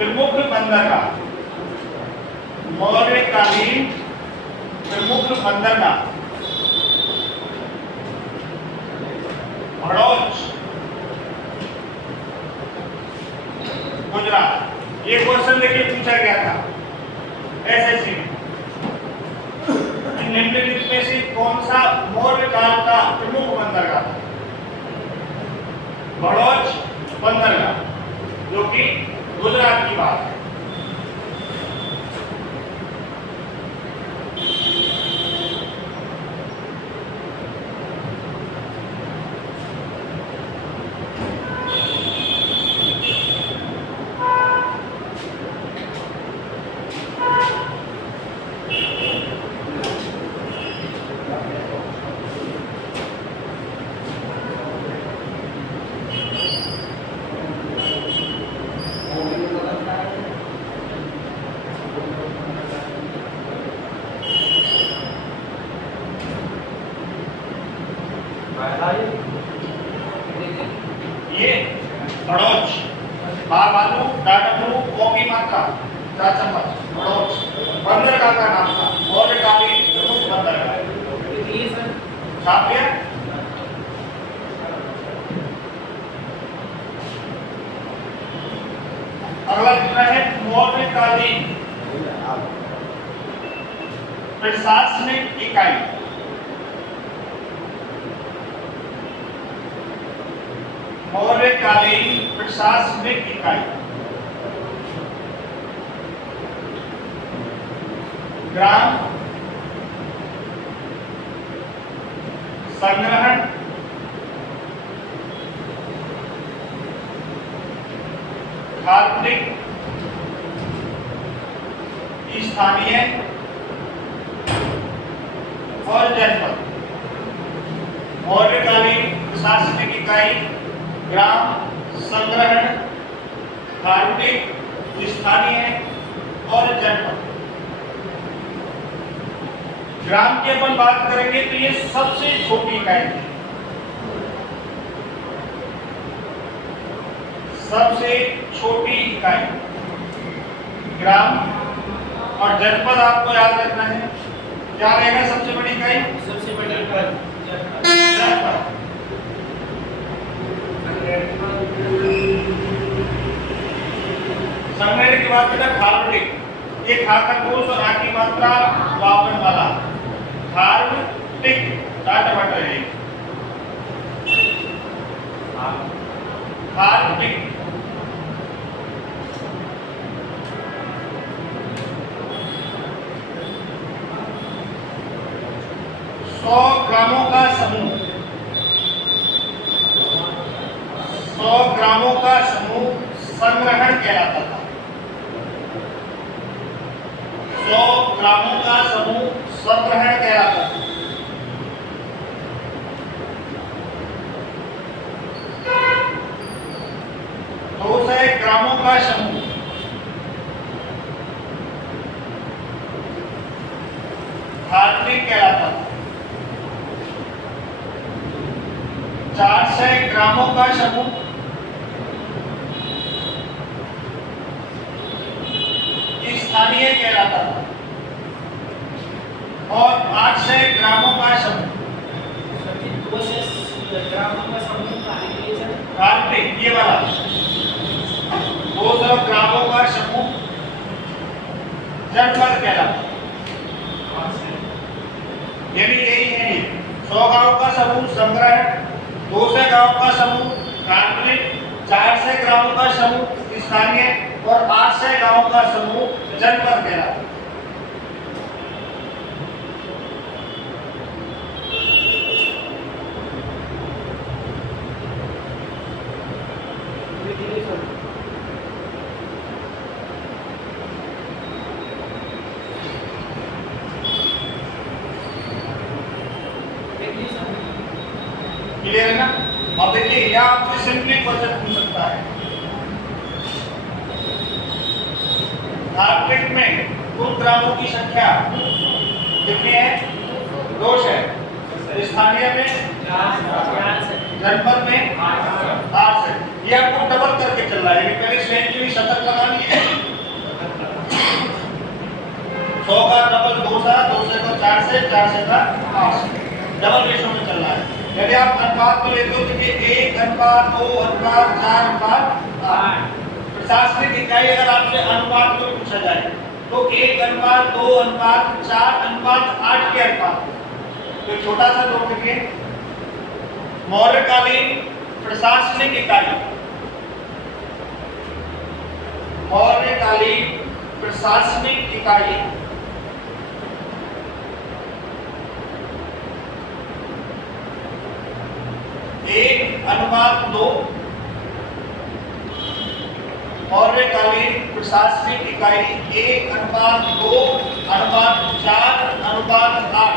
प्रमुख बंदरगाह, मौर्यकालीन प्रमुख बंदरगाह भड़ोच गुजरात। ये क्वेश्चन देखिए पूछा गया था एसएससी में, निम्नलिखित में से कौन सा मौर्य काल का प्रमुख बंदरगाह था? भड़ोच बंदरगाह, जो कि गुजरात की बात है। ये भड़ोच, बालू डाटमरू कॉफी मात्रा 4 चम्मच भड़ोच बंदरगाह का नाम था, मौर्यकालीन प्रमुख बंदरगाह। छाप लिया? अगला कितना है? मौर्यकालीन प्रशासनिक इकाई। मौर्यकालीन प्रशासनिक इकाई ग्राम संग्रहण खाद्य स्थानीय और जनपद। मौर्यकालीन प्रशासनिक इकाई ग्राम संग्रहण धार्मिक स्थानीय और जनपद। ग्राम की अपन बात करेंगे तो ये सबसे छोटी इकाई है, सबसे छोटी इकाई ग्राम। और जनपद आपको याद रखना है, क्या रहेगा सबसे बड़ी इकाई? सबसे बड़ी इकाई जनपद। संग्रहण की बात करें खार्वटिक, ये खाकर कोष और आ की मात्रा 52 वाला खार्वटिक टमाटर है। खार्वटिक 100 ग्रामों का समूह, 100 ग्रामों का समूह संग्रहण कहलाता था। 100 ग्रामों का समूह संग्रहण कहलाता था। दो 200 ग्रामों का समूह धार्मिक कहलाता था। 400 ग्रामों का समूह स्थानीय कहलाता था। और 800 ग्रामों का समूह धार्मिक, ये वाला 200 ग्रामों का समूह जनपद कहलाता। यानी यही है, 100 गांव का समूह संग्रहण, 200 गांव का समूह धार्मिक, 400 ग्रामों का समूह स्थानीय और 800 गांव का समूह जनपद कहलाता। क्लियर है ना? अब देखिए यह आपसे सिंपली क्वेश्चन पूछ सकता है, धार्मिक में कुल ग्रामों की संख्या कितनी है? 200 है। स्थानीय में 400, जनपद में 800। ये आपको डबल करके चल रहा है, पहले सेंचुरी शतक लगानी है 100 का डबल 200, 200 को 4 से, 400 का 8 से, डबल रेशो में चल रहा है। यदि आप अनुपात को लेते हो तो ये 1 अनुपात 2 अनुपात 4 अनुपात 8। प्रशासनिक इकाई अगर आपसे अनुपात को पूछा जाए तो 1 अनुपात 2 अनुपात 4 अनुपात 8 के अनुपात। तो छोटा सा नोट लिखिए, मौर्यकालीन प्रशासनिक इकाई, मौर्यकालीन प्रशासनिक इकाई 1 अनुपात 2, मौर्यकालीन प्रशासनिक इकाई 1 अनुपात 2 अनुपात 4 अनुपात 8,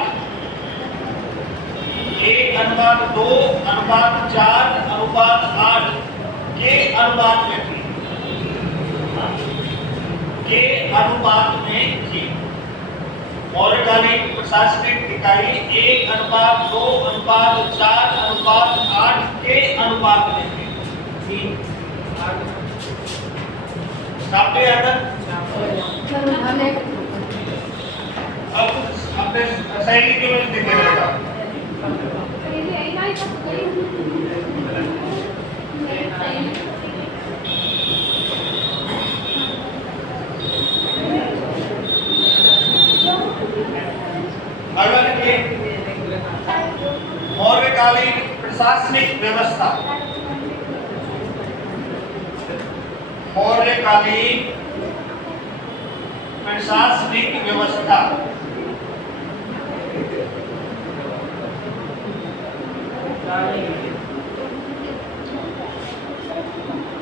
1 अनुपात 2 अनुपात 4 अनुपात 8 के अनुपात में थी, के अनुपात में थी। मौर्यकालीन प्रशासनिक इकाई 1 अनुपात 2 अनुपात 4 अनुपात 8 के अनुपात में थी। सामने आता अब अपने सैनिक के में देखे रहेगा। अगला देखिए, मौर्यकालीन प्रशासनिक व्यवस्था, मौर्यकालीन प्रशासनिक व्यवस्था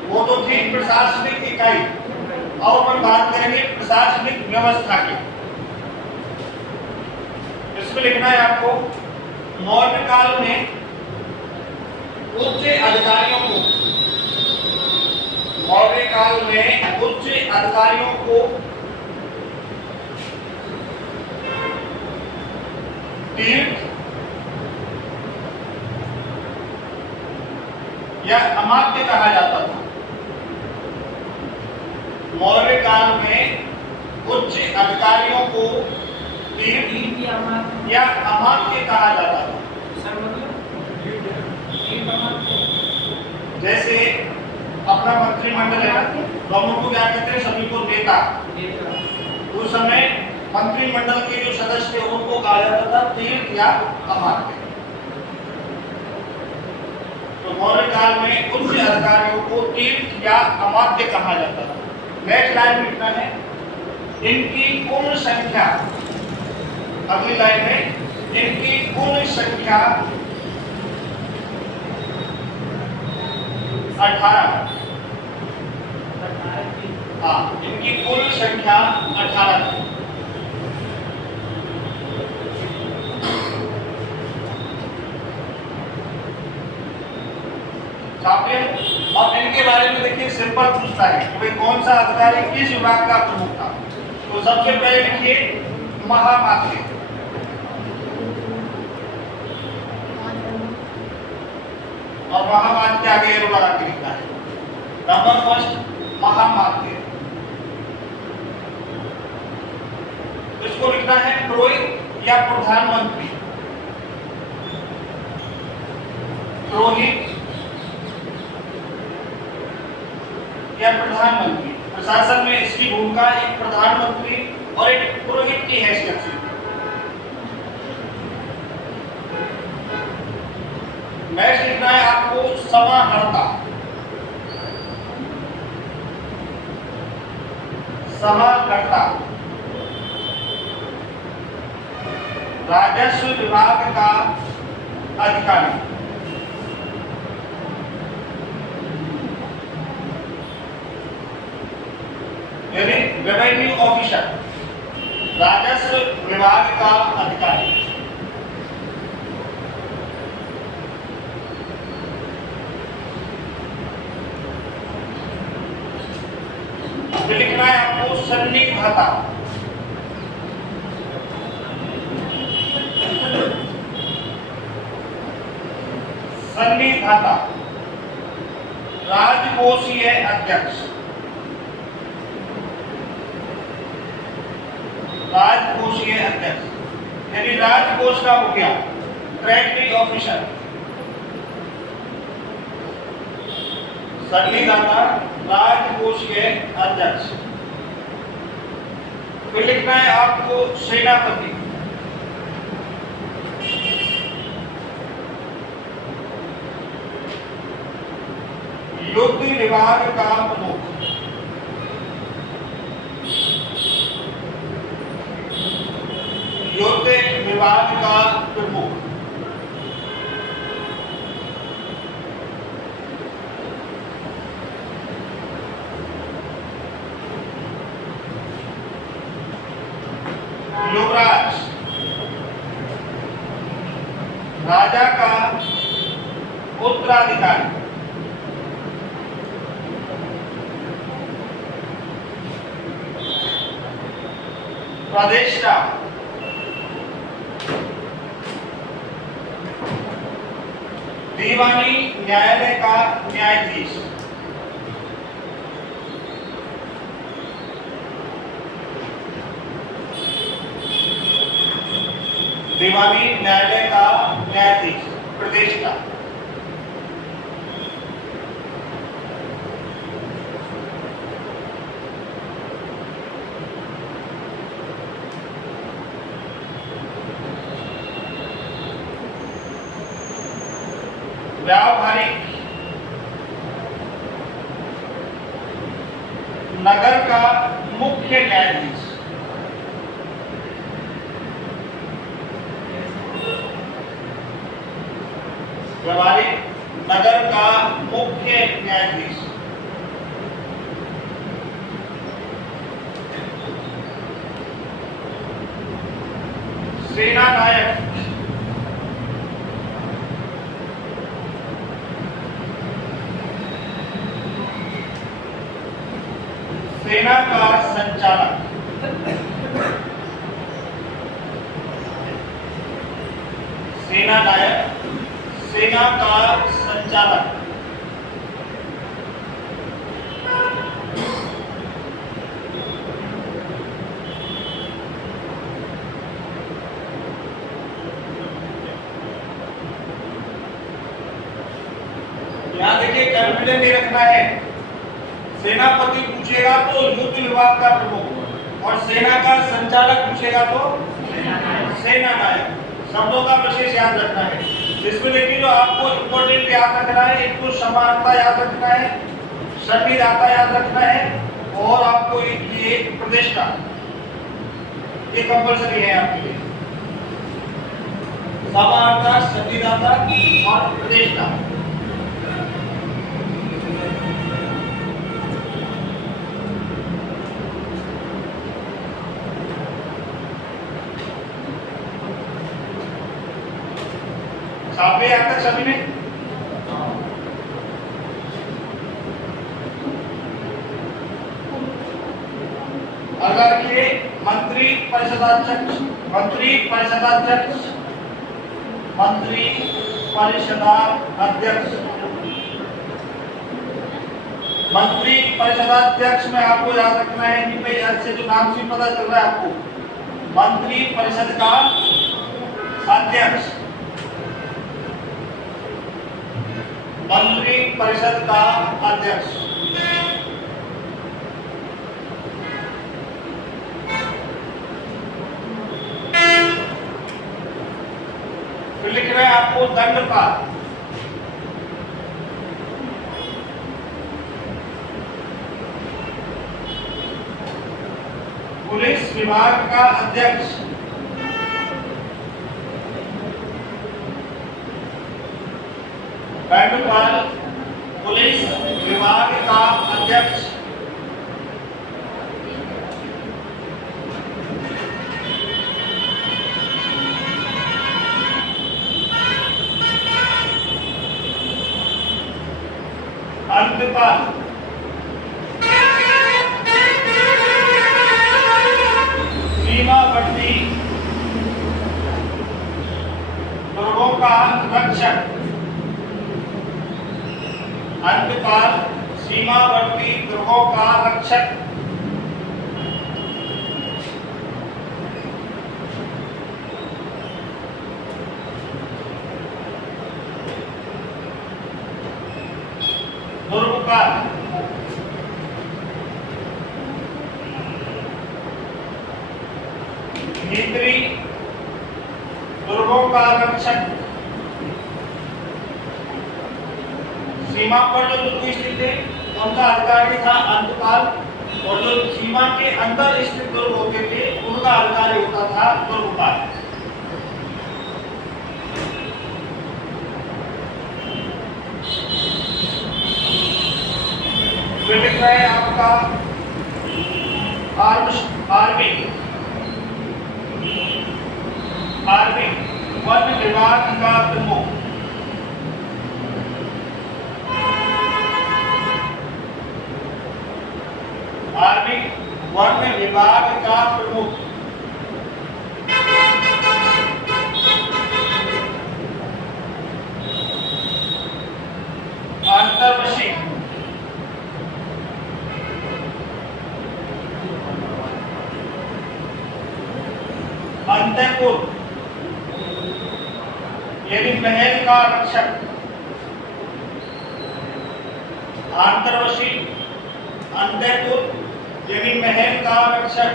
वो तो थी प्रशासनिक इकाई। अब अपन बात करेंगे प्रशासनिक व्यवस्था की। इसमें लिखना है आपको, मौर्य काल में उच्च अधिकारियों को, मौर्य काल में उच्च अधिकारियों को तीर्थ या अमात्य कहा जाता था। मौर्य काल में उच्च अधिकारियों को तीर्थ या अमात्य कहा जाता था। जैसे अपना मंत्रिमंडल है, दोनों को क्या कहते हैं, सभी को नेता। उस समय मंत्रिमंडल के जो सदस्य थे उनको कहा जाता था तीर्थ या अमात्य। तो मौर्य काल में उच्च अधिकारियों को तीर्थ या अमात्य कहा जाता था। नेक्स्ट लाइन लिखना है, इनकी कुल संख्या, अगली लाइन में इनकी कुल संख्या 18। हाँ, इनकी कुल संख्या 18 थी। अब इनके बारे में देखिए, सिंपल पूछता है कि भाई कौन सा अधिकारी किस विभाग का प्रमुख था। तो सबसे पहले लिखिए महामात्य, और महामात्य आगे एरो लगा के लिखना है। नंबर फर्स्ट महामात्य, इसको लिखना है पुरोहित या प्रधानमंत्री। पुरोहित या प्रधानमंत्री, प्रशासन में इसकी भूमिका एक प्रधानमंत्री और एक पुरोहित की हैसियत से। नेक्स्ट लिखना है आपको समाहर्ता, समाहर्ता राजस्व विभाग का अधिकारी। यानी रेवेन्यू ऑफिसर, राजस्व विभाग का अधिकारी। फिर लिखना है आपको सन्निधाता, सन्निधाता राजकोषीय अध्यक्ष। राजकोषीय अध्यक्ष यानी राजकोष का मुखिया, ट्रेजरी ऑफिसर। सनलीदाता राजकोषीय अध्यक्ष। फिर लिखना है आपको सेनापति। युद्ध विभाग का प्रमुख। युद्ध विभाग का प्रमुख। युवराज राजा का उत्तराधिकारी। प्रदेष्टा दीवानी न्यायालय का न्यायाधीश। दीवानी न्यायालय का न्यायाधीश, प्रतिष्ठा। व्यावहारिक नगर का मुख्य न्यायाधीश। व्यावहारिक नगर का मुख्य न्यायाधीश। सेना नायक सेना का संचालक। सेना नायक सेना का संचालक। यहां देखिए कैलकुलेटर नहीं रखना है। सेनापति पूछेगा तो युद्ध विभाग का प्रमुख, और सेना का संचालक पूछेगा तो सेना नायक। शब्दों का विशेष याद रखना है। इसमें देखिए जो आपको इंपॉर्टेंट याद रखना है, एक तो समानता याद रखना है, संविदाता याद रखना है, और आपको ये प्रतिष्ठा, ये कंपलसरी है आपके लिए। समानता, संविदाता और प्रतिष्ठा। छापे आता सभी ने। अगर ये मंत्री परिषदाध्यक्ष, मंत्री परिषदाध्यक्ष, मंत्री परिषदाध्यक्ष, मंत्री परिषदाध्यक्ष में आपको याद रखना है, इनमें ऐसे जो नाम से पता चल रहा है आपको, मंत्री परिषद का अध्यक्ष, मंत्री परिषद का अध्यक्ष। फिर लिख रहे हैं आपको दंडपाल। पुलिस विभाग का अध्यक्ष, दंडपाल पुलिस विभाग का अध्यक्ष। अंतपाल सीमावर्ती दुर्गों का रक्षक। अंतपाल सीमावर्ती दुर्गों का रक्षक। भीतरी दुर्गों का रक्षक, सीमा पर जो दुर्ग स्थित थे उनका अधिकारी था अंतपाल, और जो सीमा के अंदर स्थित दुर्ग होते थे उनका अधिकारी होता था दुर्गपाल। फिर लिख रहे हैं आपका आर्मी वन विभाग का प्रमुख, आर्मी वन विभाग का प्रमुख, अंतर्वशी, अंतपुर यानी महल का रक्षक, अंतर्वशी अंतपुर यानी महल का रक्षक,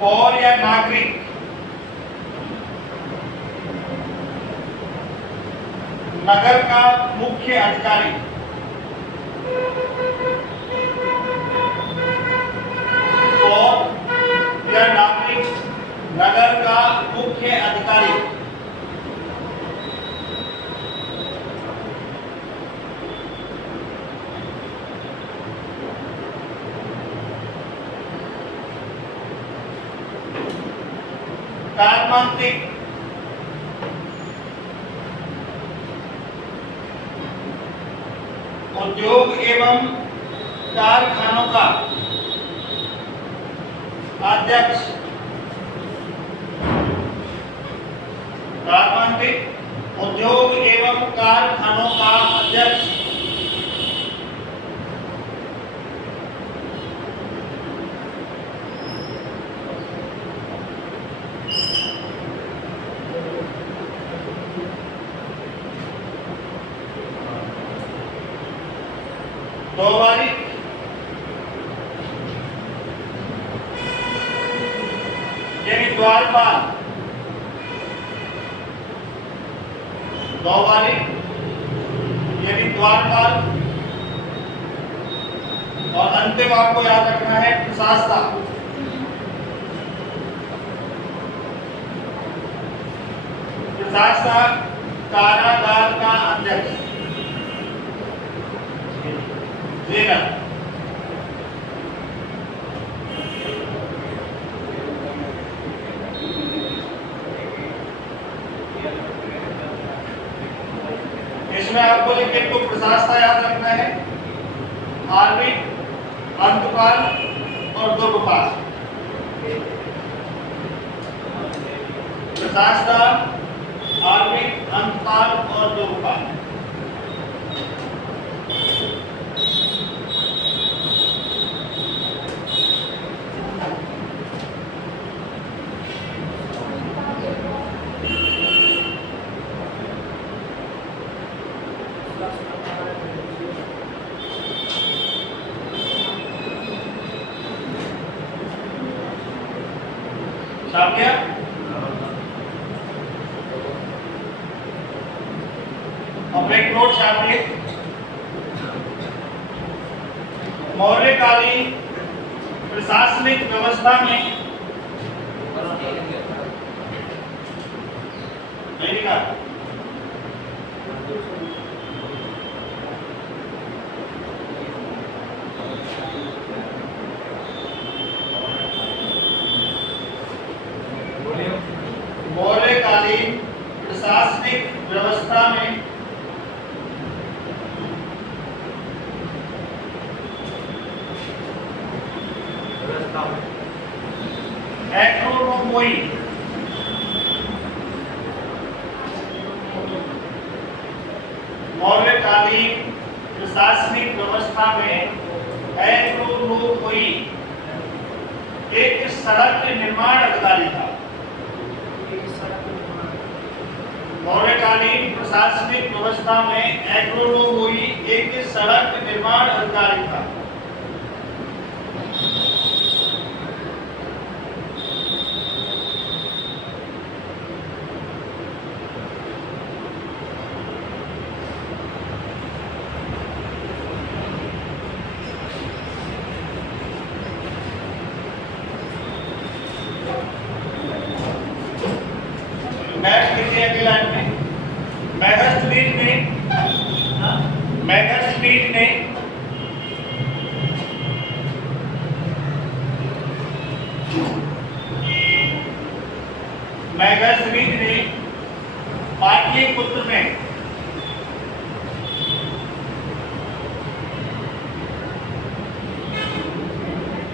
पौर या नागरिक, नगर का मुख्य अधिकारी, पौर या नागरिक, नगर का मुख्य अधिकारी, कार्मांतिक, उद्योग एवं कारखानों का अध्यक्ष, कार्मांतिक उद्योग एवं कारखानों का अध्यक्ष, दोवारी यानी द्वारपाल, दोवारी यानी द्वारपाल, और अंतिम आपको याद रखना है प्रशासता, प्रशासता कारागार का अध्यक्ष, जेलर। इसमें आपको लेकिन तो प्रशासता याद रखना है, आर्मी, अंतपाल और दुर्गपाल। प्रशासता, आर्मी, अंतपाल और दुर्गपाल। छाप गया? अब एक नोट छापिए। मौर्यकालीन प्रशासनिक व्यवस्था में नहीं लिखा, मौर्यकालीन प्रशासनिक व्यवस्था में एक्रोनोमोई मौर्यकालीन प्रशासनिक व्यवस्था में एक्रोनोमोई एक सड़क निर्माण अधिकारी था। मौर्यकालीन तत्कालीन प्रशासनिक व्यवस्था में एग्रोनोमोई एक सड़क निर्माण अधिकारी था। नेक्स्ट देखिए अगली लाइन में मैगस्ट्रीट ने पाटलिपुत्र में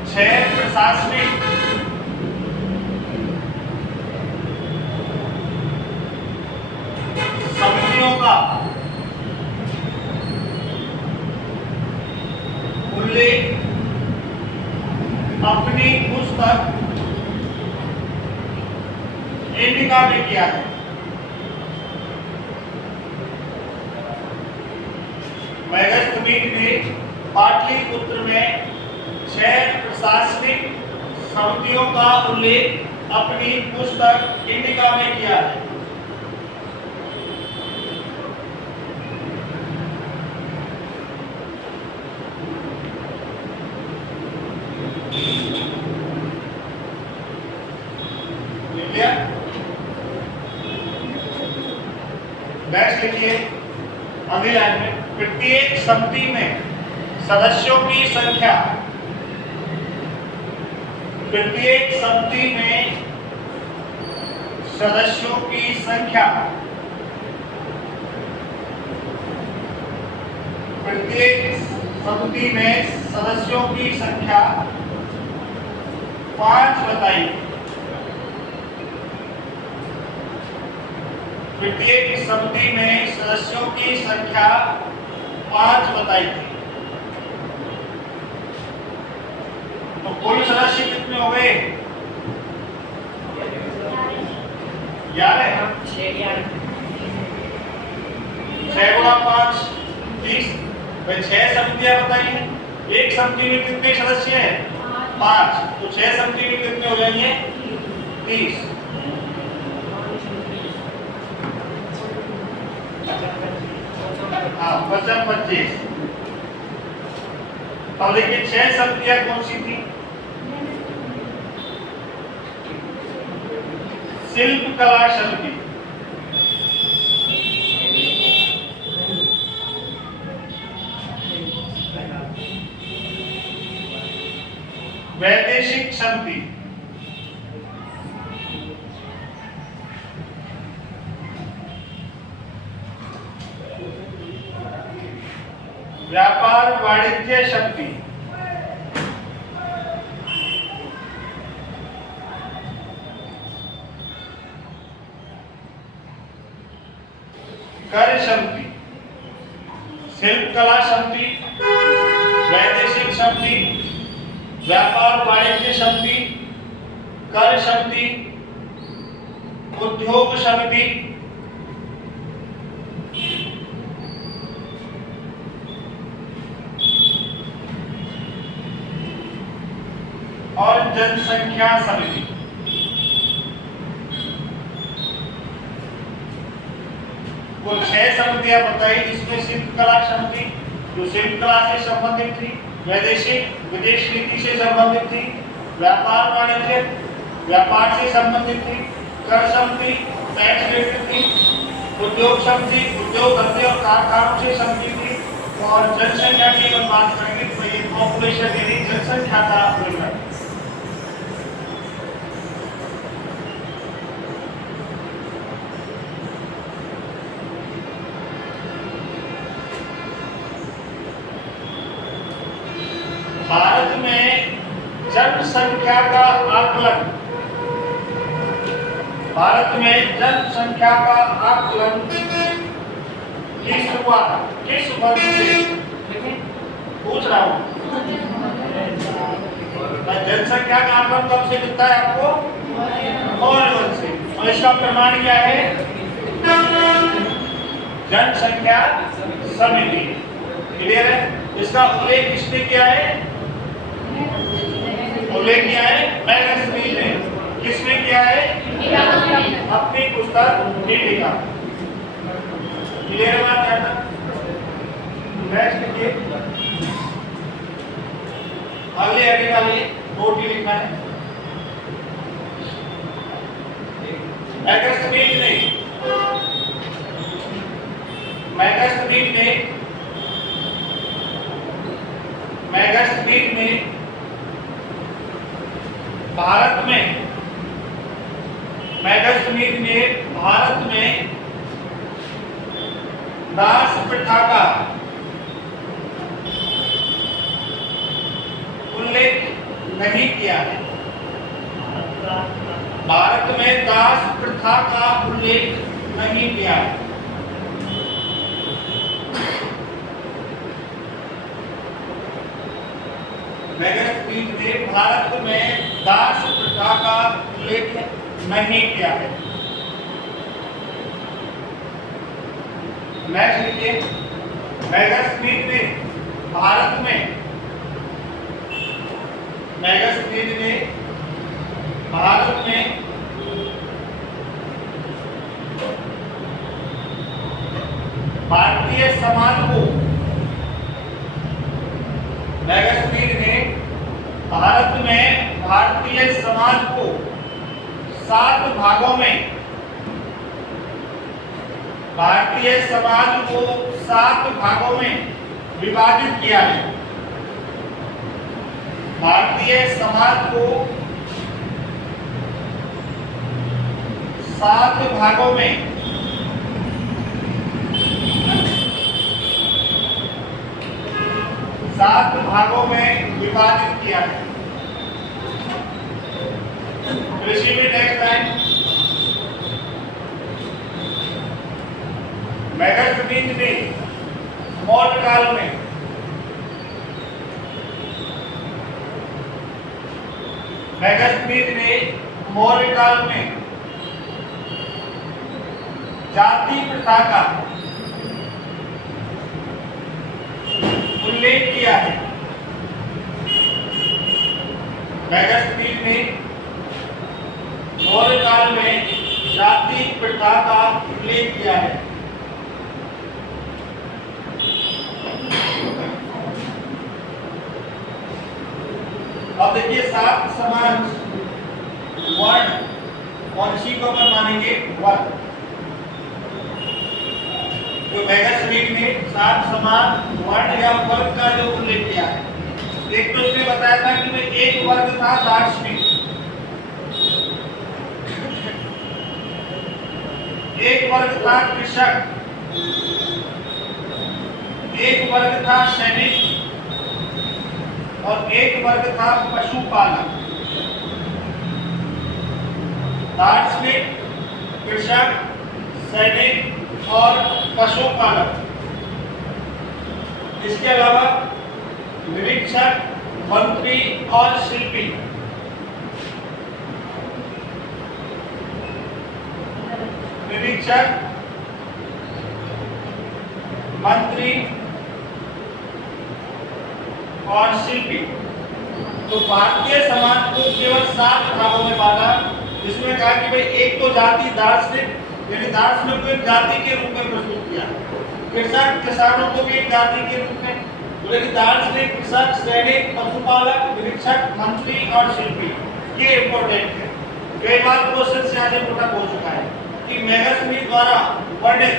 छह प्रशासनिक समितियों का उल्लेख अपनी पुस्तक इंडिका में किया है। मेगास्थनीट ने पाटलिपुत्र में 6 प्रशासनिक समितियों का उल्लेख अपनी पुस्तक इंडिका में किया है। नेक्स्ट लिखिए अगली लाइन में प्रत्येक समिति में सदस्यों की संख्या, प्रत्येक समिति में सदस्यों की संख्या, प्रत्येक समिति में सदस्यों की संख्या 5 बताइए। प्रत्येक समिति में सदस्यों की संख्या 5 बताई थी। तो कुल सदस्य कितने हो गए? 11। 6 गुणा 5 30। भाई 6 समितियां बताई हैं। एक समिति में कितने सदस्य हैं? 5। तो 6 समिति में कितने हो जाएंगे? 30। हाँ 25। अब देखिए 6 समितियां कौन सी थी? शिल्प कला समिति, वैदेशिक समिति, व्यापार वाणिज्य समिति, कर समिति, शिल्प कला समिति, वैदेशिक समिति, व्यापार वाणिज्य समिति, कर समिति, उद्योग समिति, और जनसंख्या समिति। कुल 6 समितियां बताई। इसमें शिल्प कला समिति जो शिल्प कला से संबंधित थी, वैदेशिक विदेश नीति से संबंधित थी, व्यापार वाणिज्य व्यापार से संबंधित थी, कर समिति टैक्स रिलेटेड थी, उद्योग समिति उद्योग धंधे और कारखानों से संबंधित थी, और जनसंख्या की अगर बात करेंगे तो ये पॉपुलेशन यानी जनसंख्या का विवरण। भारत में जनसंख्या का आकलन, भारत में जनसंख्या का आकलन की शुरुआत किस वर्ष से? पूछ रहा हूँ। जनसंख्या का आकलन कब से दिखता है आपको? 2001 से। और इसका प्रमाण क्या है? जनसंख्या समिति। क्लियर है? इसका उल्लेख किसने किया है? उल्लेख किया है मैगस्मीथ ने। किसने किया है? अपनी पुस्तक नीतिका। क्लियर है बात? करना नेक्स्ट लिखिए, अगले हेडिंग वाली नोट ही लिखना है। मैगस्मीथ ने भारत में दास प्रथा का उल्लेख नहीं किया है। भारत में दास प्रथा का उल्लेख नहीं किया है। मैगस्मीथ ने भारत में दास प्रथा का उल्लेख नहीं किया है। नेक्स्ट लिखिए, मैगस्मीथ ने भारत में भारतीय समाज को भारतीय समाज को 7 भागों में विभाजित किया है। भारतीय समाज को 7 भागों में विभाजित किया है। कृषि में नेक्स्ट लाइन, मैगस्मीथ ने मौर्य काल में जाति प्रथा का उल्लेख किया है। मैगस्मीथ ने मौर्य काल में जाति प्रथा का उल्लेख किया है। अब देखिए 7 समान वर्ण और इसी को अपन मानेंगे वर्ग। तो मैगस्मीथ ने 7 समान वर्ण या वर्ग का जो उल्लेख किया है, एक तो उसने बताया था कि भाई एक वर्ग था दार्शनिक, एक वर्ग था कृषक, एक वर्ग था सैनिक और एक वर्ग था पशुपालक। दार्शनिक, कृषक, सैनिक और पशुपालक। इसके अलावा निरीक्षक, मंत्री और शिल्पी। निरीक्षक, मंत्री और शिल्पी। तो भारतीय समाज को केवल 7 भागों में बांटा, जिसमें कहा कि भाई एक तो जाति दार्शनिक, यानी दार्शनिक को एक जाति के रूप में प्रस्तुत किया, कृषक किसानों को भी एक जाति के रूप में, बोले कि दार्शनिक, कृषक, सैनिक, पशुपालक, निरीक्षक, मंत्री और शिल्पी। ये इंपॉर्टेंट है, कई बार क्वेश्चन से आगे पुटअप हो चुका है कि मैगस्मीथ द्वारा वर्णित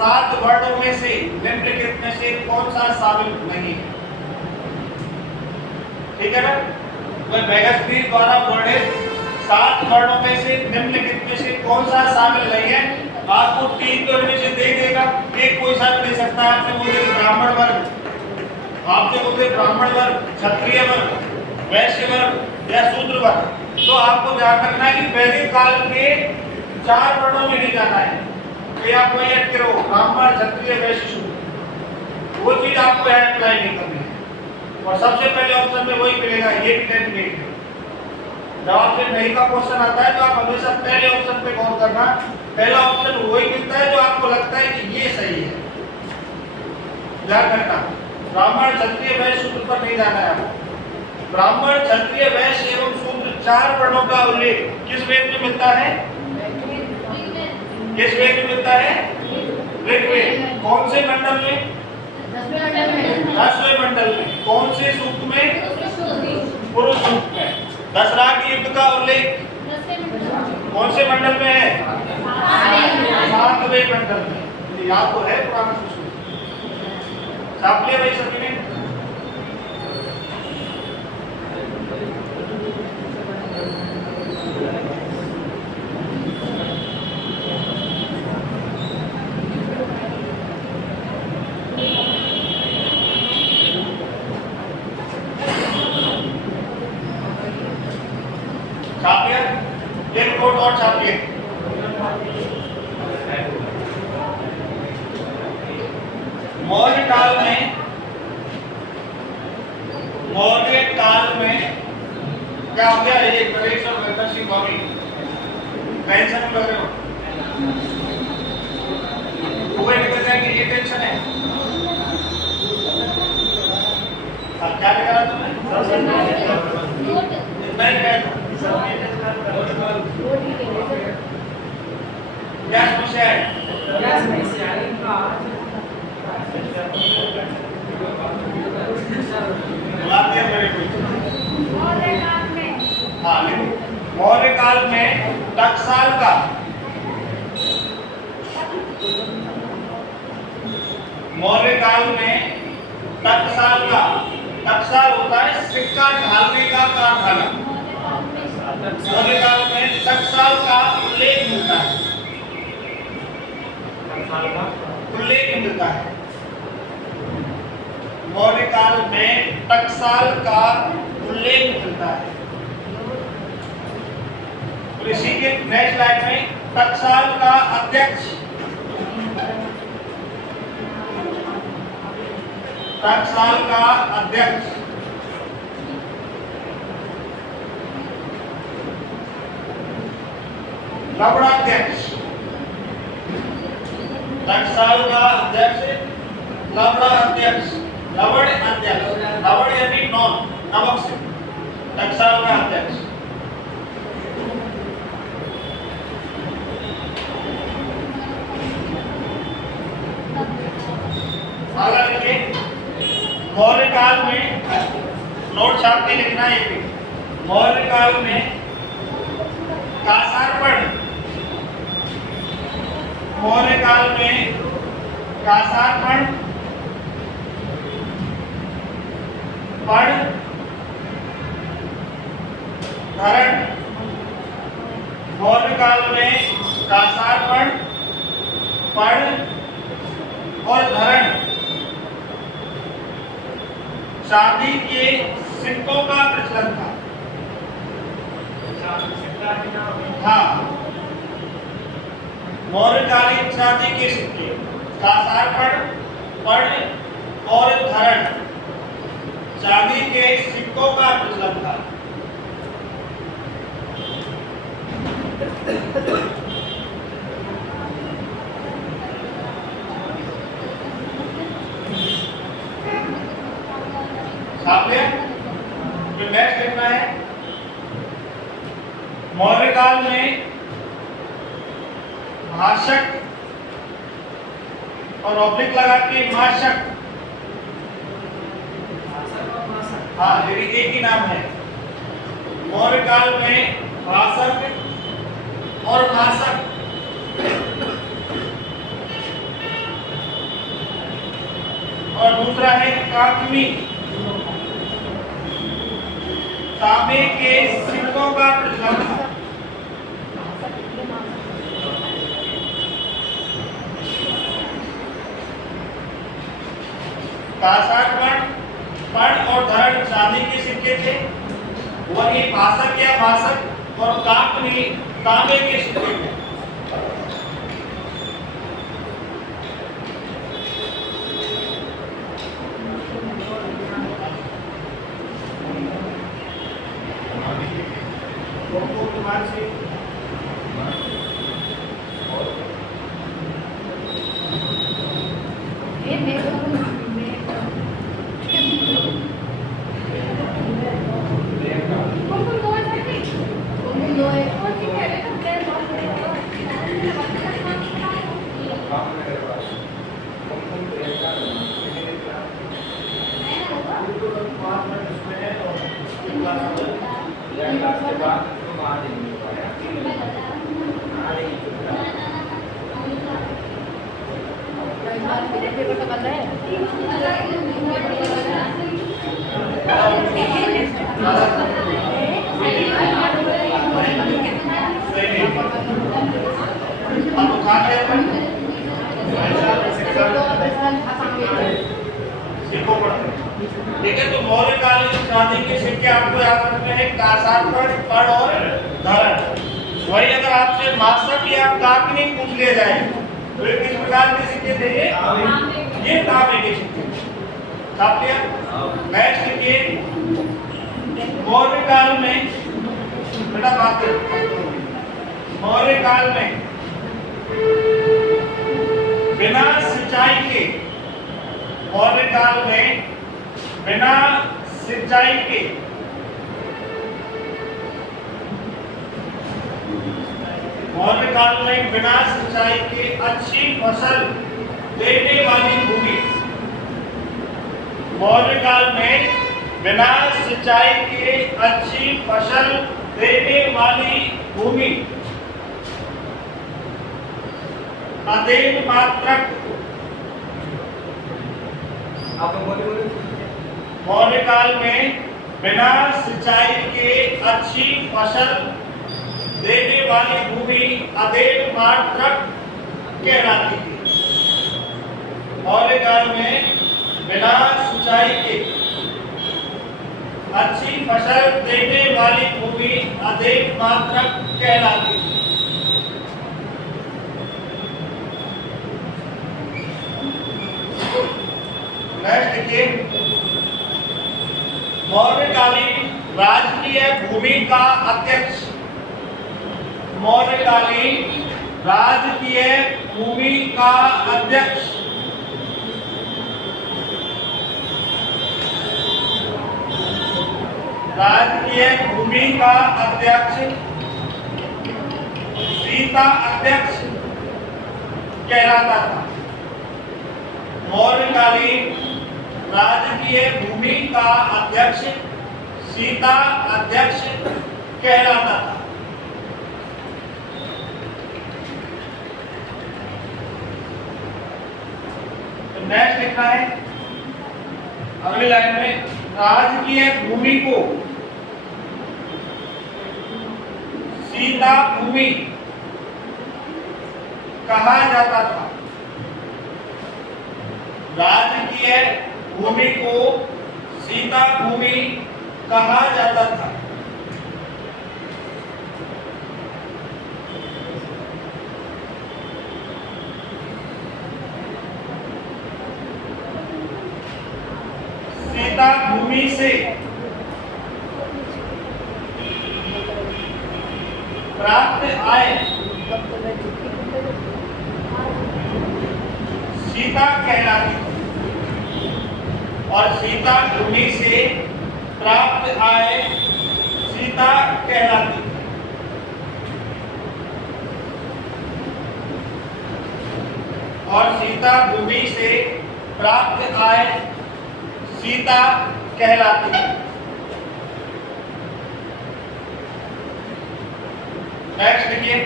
7 वर्णों में से निम्नलिखित में से कौन सा शामिल नहीं है। ठीक है ना? तो मैगस्मीथ द्वारा वर्णित 7 वर्णों में से निम्नलिखित में से कौन सा शामिल नहीं है। आपको 3 तो इनमें से दे देगा, एक कोई सा दे सकता है। आपसे बोले ब्राह्मण वर्ग, आपसे बोले ब्राह्मण वर्ग, क्षत्रिय वर्ग, वैश्य वर्ग या शूद्र वर्ग। तो आपको ध्यान रखना है कि वैदिक काल के 4 वर्णों में नहीं जाना है। तो आप वही ऐड करो, ब्राह्मण, क्षत्रिय, वैश्य, शूद्र, वो चीज आपको अप्लाई नहीं करनी है। और सबसे पहले ऑप्शन में वही मिलेगा, ये भी 10 मिनट। जब आपसे नहीं का क्वेश्चन आता है तो आप हमेशा पहले ऑप्शन पे गौर करना। पहला ऑप्शन वही मिलता है जो आपको लगता है कि ये सही है। ध्यान रखना, ब्राह्मण क्षत्रिय वैश्य शूद्र पर नहीं जाना है आपको। ब्राह्मण क्षत्रिय वैश्य एवं शूद्र 4 वर्णों का उल्लेख किस वेद में मिलता है? किस वेद में मिलता है? ऋग्वेद। कौन से मंडल में? 10वें मंडल में। कौन से सूक्त में? पुरुष सूक्त में। दशरथा के युद्ध का उल्लेख कौन से मंडल में है? 7वें मंडल में। याद तो है पुराना सूत्र, छाप लिया भाई सभी ने? और छापिए। मौर्य काल में क्या हो गया? ये प्रवेश और वैकल्पिक बॉडी टेंशन में लग रहे हो, वो निकल जाएगी, ये टेंशन है। अब क्या निकाला तुमने? इतना ही है। क्या समस्या है? मौर्य काल में टकसाल का टकसाल होता है सिक्का ढालने का कारखाना। मौर्य काल में टकसाल का उल्लेख मिलता है। मौर्य काल में टकसाल का उल्लेख मिलता है। और इसी के नेक्स्ट लाइन में टकसाल का अध्यक्ष लवणाध्यक्ष। टकसाल का अध्यक्ष लवणाध्यक्ष। लवण अध्यक्ष, लवण यानी नमक से, टकसाल का अध्यक्ष। आगे लिखिए। मौर्य काल में नोट छाप के लिखना है। ये मौर्य काल में कासारपण, मौर्य काल में कासारपण, पढ़, धरण। मौर्य काल में कासारपण, पढ़ और धरण चांदी के सिक्कों का प्रचलन था। हाँ, मौर्यकालीन चांदी के सिक्के, कासारपण, पढ़ और धरण चांदी के सिक्कों का प्रचलन था। फिर नेक्स्ट लिखना है। मौर्य काल में भाषक और ऑब्लिक लगा के माशक, हाँ ये एक ही नाम है। मौर्य काल में भाषक और माशक और दूसरा है काकमी, तांबे के सिक्कों का प्रचलन था। कासारपण, पढ़ और धरण चांदी के सिक्के थे, वही भाषक या भाषक और काकमी तांबे के सिक्के थे। ध्यान से। ठीक है, तो मौर्यकालीन चांदी के सिक्के आपको याद रखने हैं कासापड़, पड़ और धरण। वही अगर आपसे मासक या काकनी पूछ लिया जाए तो ये किस प्रकार के सिक्के थे? ये तांबे के सिक्के। छाप लिया? नेक्स्ट सिक्के मौर्य काल में, बेटा बात करो, मौर्य काल में बिना सिंचाई के, मौर्य काल में बिना सिंचाई के मौर्य काल में बिना सिंचाई के अच्छी फसल देने वाली भूमि, मौर्य काल में बिना सिंचाई के अच्छी फसल देने वाली भूमि अधेन मात्रक, मौर्य काल में बिना सिंचाई के अच्छी फसल देने वाली भूमि अधेन मात्रक कहलाती थी। मौर्य काल में बिना सिंचाई के अच्छी फसल देने वाली भूमि अधेन मात्रक कहलाती थी। नेक्स्ट देखिए, मौर्यकालीन राजकीय भूमि का अध्यक्ष, मौर्यकालीन राजकीय भूमि का अध्यक्ष राजकीय भूमि का अध्यक्ष सीता अध्यक्ष कहलाता था। मौर्यकालीन राजकीय भूमि का अध्यक्ष सीता अध्यक्ष कहलाता था। तो नेक्स्ट लिखना है अगली लाइन में, राजकीय भूमि को सीता भूमि कहा जाता था। राजकीय भूमि को सीता भूमि कहा जाता था। सीता भूमि से प्राप्त आय सीता कहलाती थी और सीता भूमि से प्राप्त आय सीता कहलाती थी। और सीता भूमि से प्राप्त आय सीता कहलाती थी। नेक्स्ट देखिए,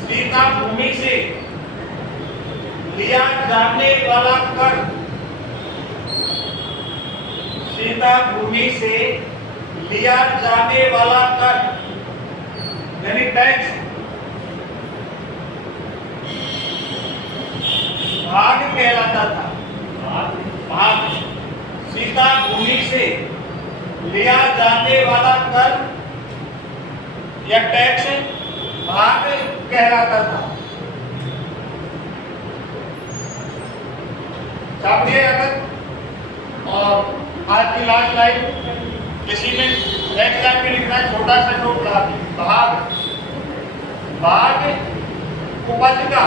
सीता भूमि से लिया जाने वाला कर, सीता भूमि से लिया जाने वाला कर यानी टैक्स भाग कहलाता था। भाग, सीता भूमि से लिया जाने वाला कर या टैक्स भाग कहलाता था। छापिए अगर, और आज की लास्ट लाइन किसी में नेक्स्ट टाइम भी लिखना है, छोटा सा नोट लगा दें। भाग, भाग उपज का,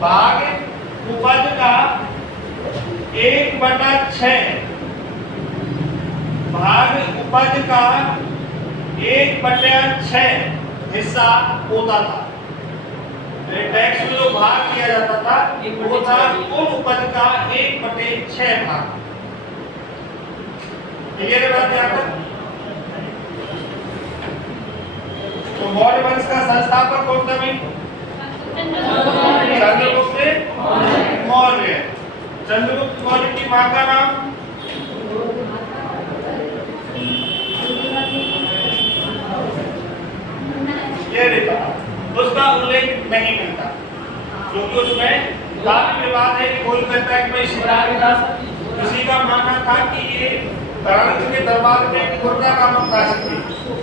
भाग उपज का 1/6, भाग उपज का 1/6 हिस्सा होता था। टैक्स में जो भाग किया जाता था वो था कुल उपज का 1/6 भाग। क्लियर है बात यहाँ तक? तो मौर्य वंश का संस्थापक कौन था भाई? चंद्रगुप्त मौर्य। चंद्रगुप्त मौर्य की मां का नाम? ये देखा, उसका उल्लेख नहीं मिलता क्योंकि उसमें काफी विवाद है कि कोई कहता है कि भाई शिवराज, किसी का मानना था कि ये कराणक के दरबार में खुर्रा नामक दासी थी,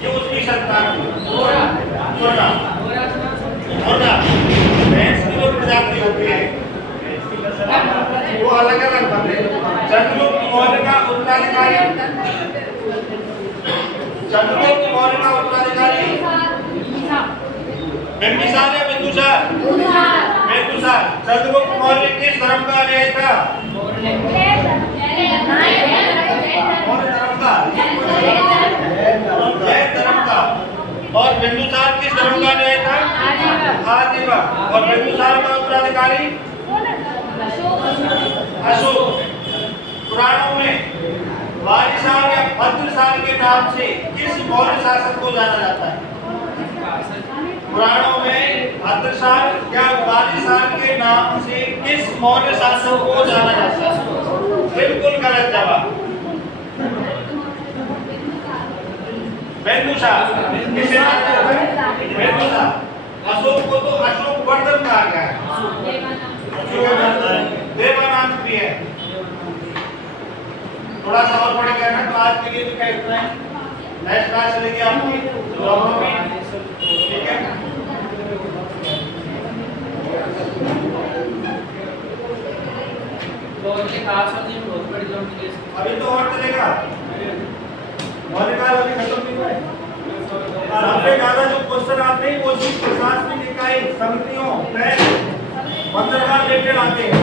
ये उसकी संतान थी। खुर्रा भैंस की जो प्रजाति होती है वो अलग अलग होते हैं। चंद्रगुप्त मौर्य का उत्तराधिकारी, चंद्रगुप्त मौर्य का उत्तराधिकारी बिंबिसार या बिंदुसार? बिंदुसार। चंद्रगुप्त मौर्य किस धर्म का अनुयायी था? मौर्य धर्म का, जैन धर्म का। और बिंदुसार किस धर्म का अनुयायी था? आजीवा। और बिंदुसार का उत्तराधिकारी अशोक। पुराणों में वारिसाल या भद्रसाल के नाम से किस मौर्य शासक को जाना जाता है? पुराणों में भद्रसाल या वारिसाल के नाम से किस मौर्य शासक को जाना जाता है? बिल्कुल गलत जवाब, बिंदुसार। किसे जाना जाता है? बिंदुसार। अशोक को तो अशोक वर्धन कहा गया है, देवानंद भी है। थोड़ा सा और पढ़ गया ना, तो आज के लिए तो क्या इतना है। नेक्स्ट क्लास चलेगी आपकी ज्योग्राफी, ठीक है? अभी तो और चलेगा, मौलिकाल अभी खत्म नहीं हुआ है। सबसे ज्यादा जो क्वेश्चन आते हैं वो प्रशासनिक इकाई, समितियों, मंत्रणा रिलेटेड आते हैं।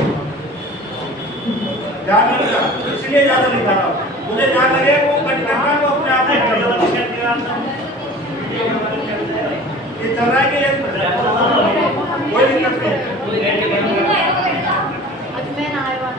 ध्यान रखना, इसलिए ज्यादा लिखा रहा हूं। मुझे ध्यान लगे वो कट करना, वो अपने आप में ये चल रहा है कि